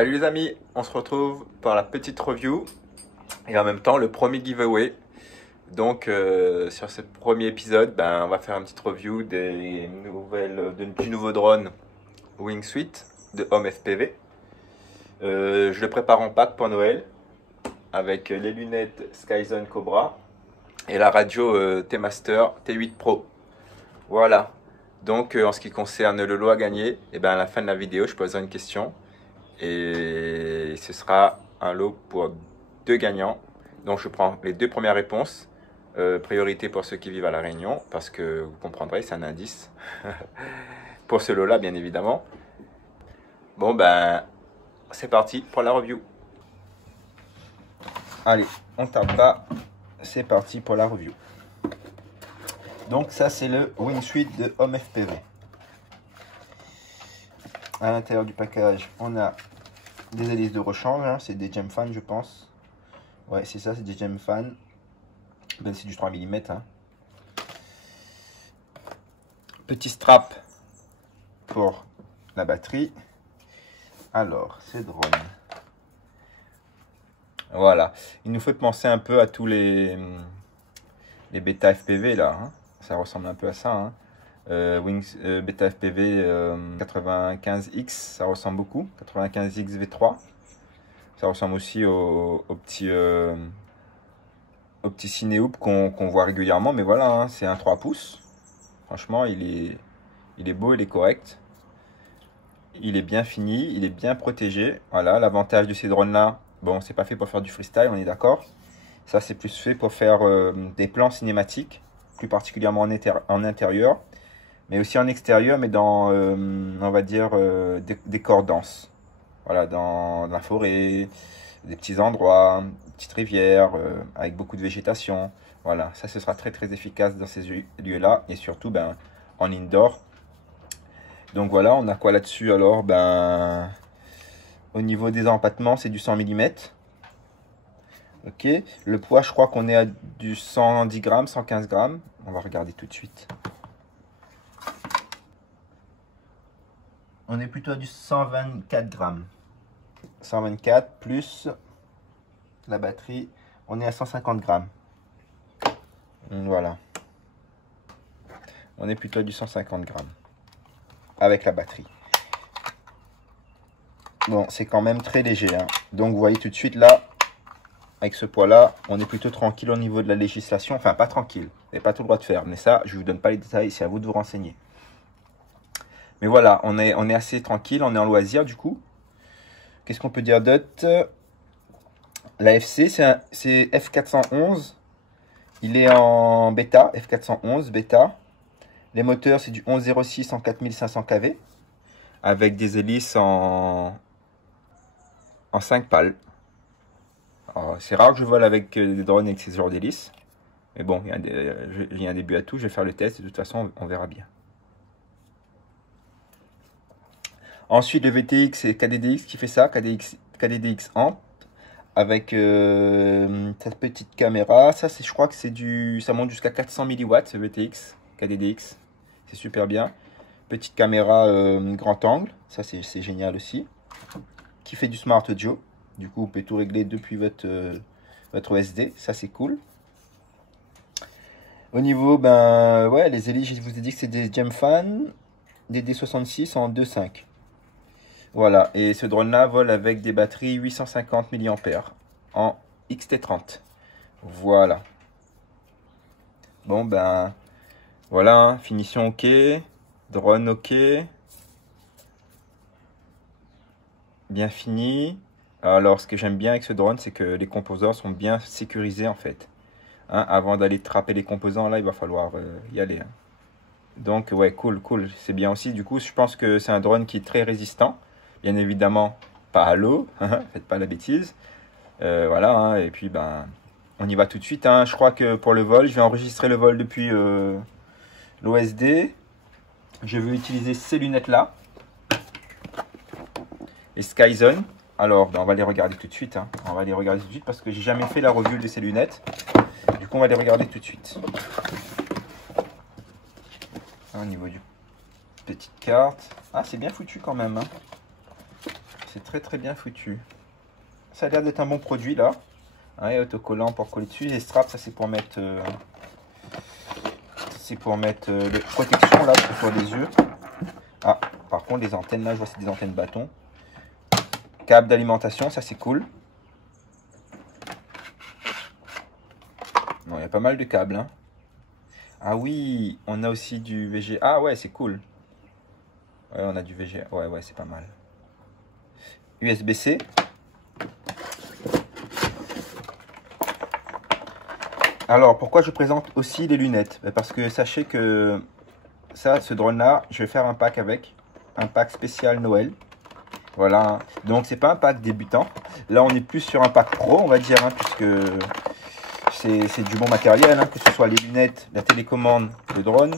Salut les amis, on se retrouve pour la petite review et en même temps le premier giveaway. Donc sur ce premier épisode, on va faire une petite review du nouveau drone Wingsuit de Home FPV. Je le prépare en pack pour Noël avec les lunettes Skyzone Cobra et la radio T-Master T8 Pro. Voilà, donc en ce qui concerne le lot à gagner, à la fin de la vidéo je poserai une question. Et ce sera un lot pour 2 gagnants. Donc je prends les 2 premières réponses. Priorité pour ceux qui vivent à La Réunion, parce que vous comprendrez, c'est un indice. Pour ce lot-là, bien évidemment. Bon, c'est parti pour la review. Allez, on tape pas. C'est parti pour la review. Donc ça, c'est le Wingsuit de Home FPV. À l'intérieur du package, on a des hélices de rechange, hein, c'est des Gemfan, je pense. Ouais, c'est ça, c'est des Gemfan. C'est du 3 mm. Hein. Petit strap pour la batterie. Alors, c'est drone. Voilà. Il nous fait penser un peu à tous les bêta FPV là. Hein. Ça ressemble un peu à ça. Hein. Beta FPV 95X, ça ressemble beaucoup. 95X V3, ça ressemble aussi au petit Cinehoop qu'on voit régulièrement. Mais voilà, hein, c'est un 3 pouces. Franchement, il est beau, il est correct. Il est bien fini, il est bien protégé. Voilà, l'avantage de ces drones là, bon, c'est pas fait pour faire du freestyle, on est d'accord. Ça, c'est plus fait pour faire des plans cinématiques, plus particulièrement en intérieur. Mais aussi en extérieur, mais dans, on va dire, des corps denses. Voilà, dans la forêt, des petits endroits, des petites rivières, avec beaucoup de végétation. Voilà, ça, ce sera très, très efficace dans ces lieux-là. Et surtout, en indoor. Donc voilà, on a quoi là-dessus alors? Au niveau des empattements, c'est du 100 mm. Ok, le poids, je crois qu'on est à du 110 grammes, 115 grammes. On va regarder tout de suite. On est plutôt à du 124 grammes. 124 plus la batterie, on est à 150 grammes. Voilà. On est plutôt à du 150 grammes avec la batterie. Bon, c'est quand même très léger. Hein. Donc, vous voyez tout de suite là, avec ce poids-là, on est plutôt tranquille au niveau de la législation. Enfin, pas tranquille. Vous n'avez pas tout le droit de faire. Mais ça, je ne vous donne pas les détails. C'est à vous de vous renseigner. Mais voilà, on est assez tranquille, on est en loisir du coup. Qu'est-ce qu'on peut dire d'autre? L'AFC, c'est F411. Il est en bêta, F411 bêta. Les moteurs, c'est du 1106 en 4500 kV. Avec des hélices en 5 pales. C'est rare que je vole avec des drones avec ces genres d'hélices. Mais bon, il y a un début à tout. Je vais faire le test. De toute façon, on verra bien. Ensuite, le VTX, c'est KDDX qui fait ça, KDDX Amp, avec cette petite caméra. Ça, je crois que ça monte jusqu'à 400 mW, ce VTX, KDDX. C'est super bien. Petite caméra grand angle, ça c'est génial aussi. Qui fait du Smart Audio. Du coup, vous pouvez tout régler depuis votre OSD, ça c'est cool. Au niveau, ouais, les hélices, je vous ai dit que c'est des Gemfan, des D66 en 2.5. Voilà, et ce drone-là vole avec des batteries 850 mAh en XT30. Voilà. Bon, voilà, hein, finition ok, drone ok. Bien fini. Alors, ce que j'aime bien avec ce drone, c'est que les composants sont bien sécurisés en fait. Hein, avant d'aller trapper les composants, là, il va falloir y aller. Hein. Donc, ouais, cool. C'est bien aussi. Du coup, je pense que c'est un drone qui est très résistant. Bien évidemment, pas à l'eau, faites pas la bêtise. Voilà, hein, et puis on y va tout de suite. Hein. Je crois que pour le vol, je vais enregistrer le vol depuis l'OSD. Je vais utiliser ces lunettes-là. Les Skyzone. Alors, on va les regarder tout de suite. Hein. On va les regarder tout de suite parce que j'ai jamais fait la review de ces lunettes. Du coup, on va les regarder tout de suite. Au niveau du petite carte. Ah, c'est bien foutu quand même. Hein. C'est très très bien foutu. Ça a l'air d'être un bon produit là. Hein, et autocollant pour coller dessus. Les straps, ça c'est pour mettre... les protections là sur les yeux. Ah, par contre les antennes là, je vois c'est des antennes bâton. Câble d'alimentation, ça c'est cool. Non, il y a pas mal de câbles. Hein. Ah oui, on a aussi du VGA. Ah ouais, c'est cool. Ouais, on a du VGA. Ouais, ouais, c'est pas mal. USB-C. Alors, pourquoi je présente aussi les lunettes? Parce que sachez que ça, ce drone-là, je vais faire un pack avec. Un pack spécial Noël. Voilà. Donc, c'est pas un pack débutant. Là, on est plus sur un pack pro, on va dire, hein, puisque c'est du bon matériel, hein, que ce soit les lunettes, la télécommande, le drone.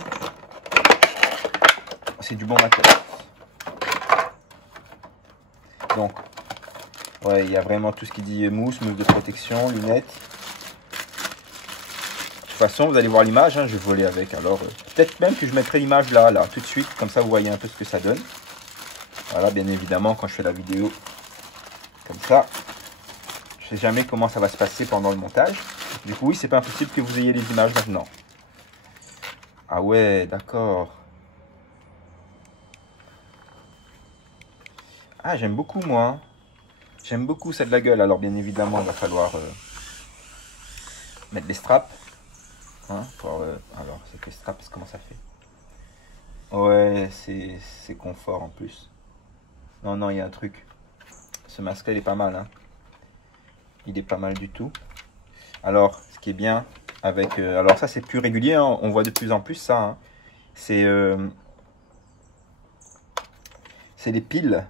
C'est du bon matériel. Donc, ouais, il y a vraiment tout ce qui dit mousse de protection, lunettes. De toute façon, vous allez voir l'image, hein, je vais voler avec. Alors, peut-être même que je mettrai l'image là, tout de suite. Comme ça, vous voyez un peu ce que ça donne. Voilà, bien évidemment, quand je fais la vidéo comme ça, je ne sais jamais comment ça va se passer pendant le montage. Du coup, oui, c'est pas impossible que vous ayez les images maintenant. Ah ouais, d'accord. Ah, j'aime beaucoup, moi. J'aime beaucoup ça de la gueule. Alors, bien évidemment, il va falloir mettre les straps. Hein, alors, c'est que les straps, comment ça fait? Ouais, c'est confort en plus. Non, non, il y a un truc. Ce masque-là, il est pas mal. Hein. Il est pas mal du tout. Alors, ce qui est bien avec... alors, ça, c'est plus régulier. Hein, on voit de plus en plus ça. Hein. C'est les piles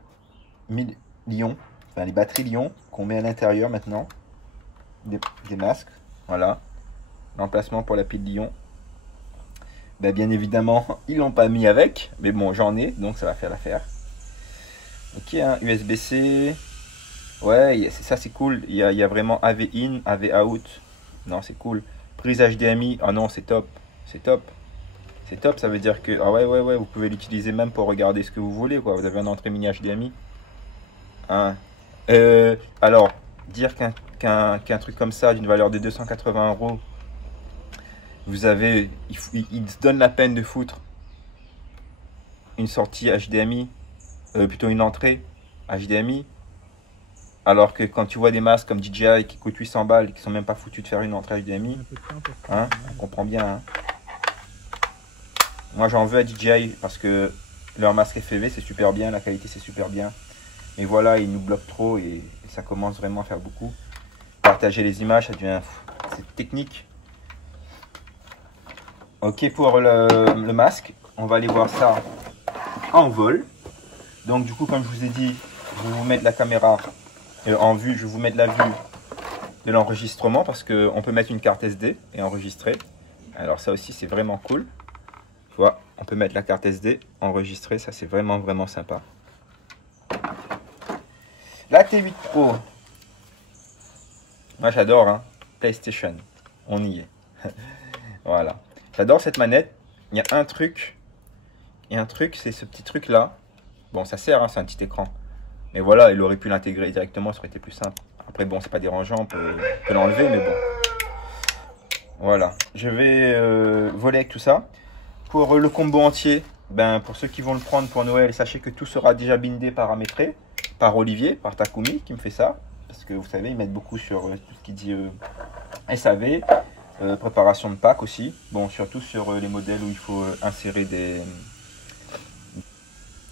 Lion. Enfin, les batteries Lion qu'on met à l'intérieur maintenant. Des masques. Voilà. L'emplacement pour la pile Lion. Ben, bien évidemment, ils l'ont pas mis avec. Mais bon, j'en ai. Donc, ça va faire l'affaire. Ok, hein, USB-C. Ouais, ça c'est cool. Il y a vraiment AV in, AV out. Non, c'est cool. Prise HDMI. Ah non, c'est top. C'est top. C'est top, ça veut dire que... Ah ouais, ouais, ouais, vous pouvez l'utiliser même pour regarder ce que vous voulez, quoi. Vous avez un entrée mini HDMI. Hein. Alors, dire qu'un truc comme ça, d'une valeur de 280 €, vous avez... Il se donne la peine de foutre une sortie HDMI, plutôt une entrée HDMI. Alors que quand tu vois des masques comme DJI qui coûtent 800 balles et qui sont même pas foutus de faire une entrée HDMI, hein, on comprend bien. Hein. Moi j'en veux à DJI parce que leur masque FPV c'est super bien, la qualité c'est super bien. Mais voilà, ils nous bloquent trop et ça commence vraiment à faire beaucoup. Partager les images, ça devient... C'est technique. Ok, pour le masque, on va aller voir ça en vol. Donc du coup, comme je vous ai dit, je vais vous mettre la caméra en vue, je vais vous mettre la vue de l'enregistrement parce qu'on peut mettre une carte SD et enregistrer. Alors ça aussi c'est vraiment cool. Tu vois, on peut mettre la carte SD, enregistrer, ça c'est vraiment vraiment sympa. La T8 Pro. Moi j'adore, hein. PlayStation, on y est. Voilà, j'adore cette manette. Il y a un truc, c'est ce petit truc là. Bon, ça sert, hein, c'est un petit écran. Mais voilà, il aurait pu l'intégrer directement, ça aurait été plus simple. Après, bon, c'est pas dérangeant, on peut l'enlever, mais bon. Voilà, je vais voler avec tout ça. Pour le combo entier, ben, pour ceux qui vont le prendre pour Noël, sachez que tout sera déjà bindé, paramétré par Olivier, par Takumi, qui me fait ça. Parce que vous savez, ils mettent beaucoup sur tout ce qui dit SAV, préparation de pack aussi. Bon, surtout sur les modèles où il faut insérer des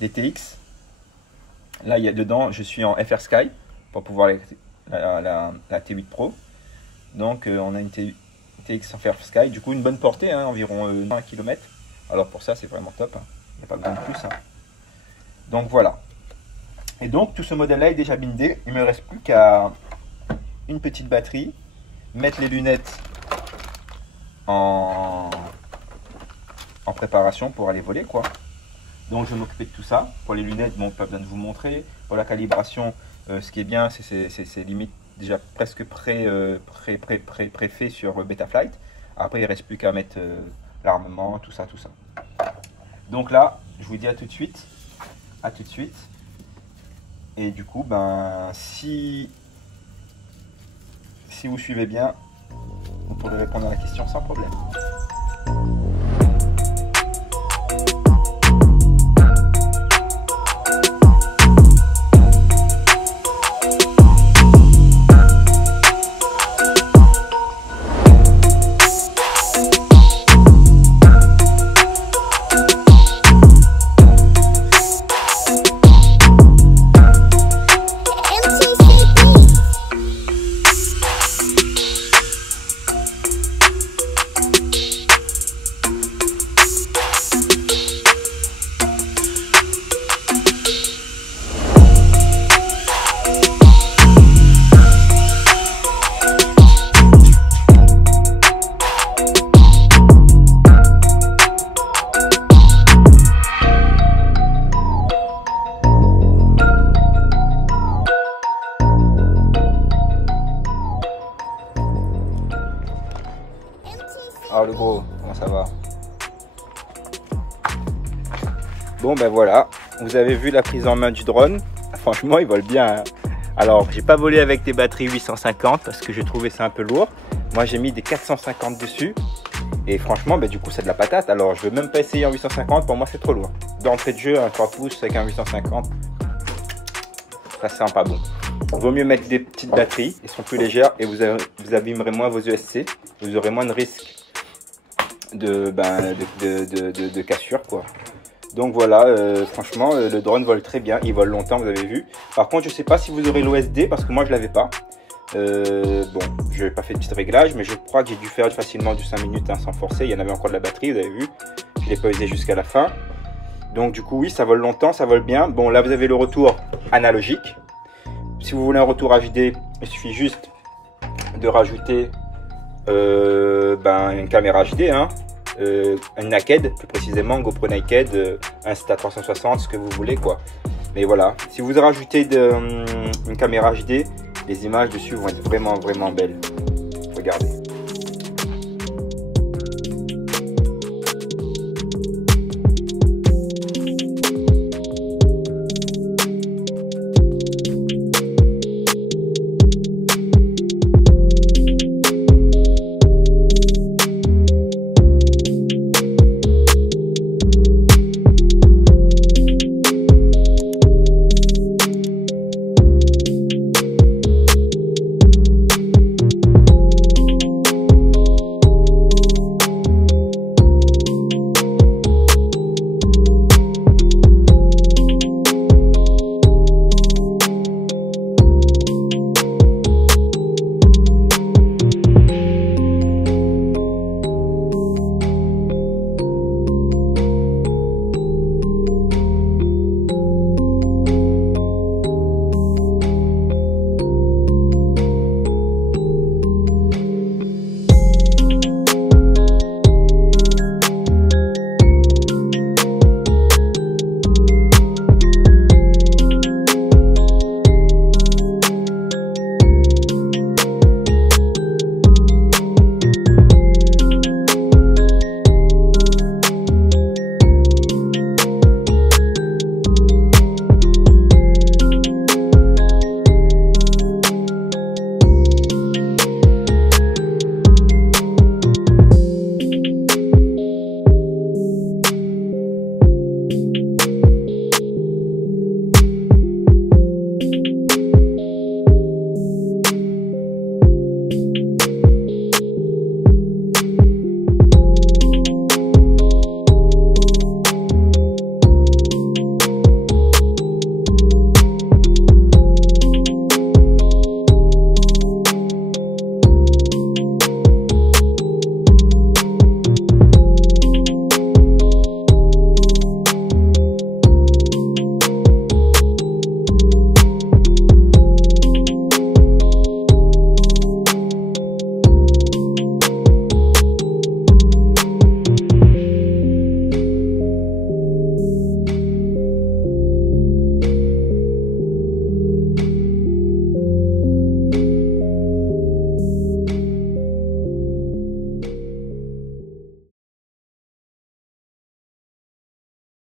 TX. Là, il y a dedans, je suis en FR Sky pour pouvoir la T8 Pro. Donc, on a une TX en FR Sky. Du coup, une bonne portée, hein, environ 1 km. Alors, pour ça, c'est vraiment top. Hein. Il n'y a pas besoin de plus. Hein. Donc, voilà. Et donc, tout ce modèle-là est déjà bindé. Il ne me reste plus qu'à une petite batterie, mettre les lunettes en préparation pour aller voler, quoi. Donc je vais m'occuper de tout ça. Pour les lunettes, bon, pas besoin de vous montrer. Pour la calibration, ce qui est bien, c'est limite déjà presque pré-fait sur Betaflight. Après, il ne reste plus qu'à mettre l'armement, tout ça, tout ça. Donc là, je vous dis à tout de suite. À tout de suite. Et du coup, ben, si vous suivez bien, vous pourrez répondre à la question sans problème. Alors le gros, comment ça va? Bon ben voilà, vous avez vu la prise en main du drone. Franchement il vole bien, hein. Alors j'ai pas volé avec des batteries 850 parce que j'ai trouvé ça un peu lourd. Moi j'ai mis des 450 dessus. Et franchement ben, du coup c'est de la patate. Alors je vais même pas essayer en 850, pour moi c'est trop lourd. D'entrée de jeu, un 3 pouces avec un 850, ça sent pas bon. Vaut mieux mettre des petites batteries, elles sont plus légères et vous abîmerez moins vos ESC. Vous aurez moins de risques de cassure quoi. Donc voilà, franchement le drone vole très bien, il vole longtemps, vous avez vu. Par contre je sais pas si vous aurez l'OSD parce que moi je l'avais pas. Bon, je n'ai pas fait de petit réglage, mais je crois que j'ai dû faire facilement du 5 minutes hein, sans forcer. Il y en avait encore de la batterie, vous avez vu. Je l'ai pas usé jusqu'à la fin. Donc du coup oui, ça vole longtemps, ça vole bien. Bon là vous avez le retour analogique. Si vous voulez un retour HD, il suffit juste de rajouter une caméra HD, hein, un naked, plus précisément GoPro Naked, Insta360, ce que vous voulez quoi. Mais voilà, si vous rajoutez une caméra HD, les images dessus vont être vraiment belles. Regardez.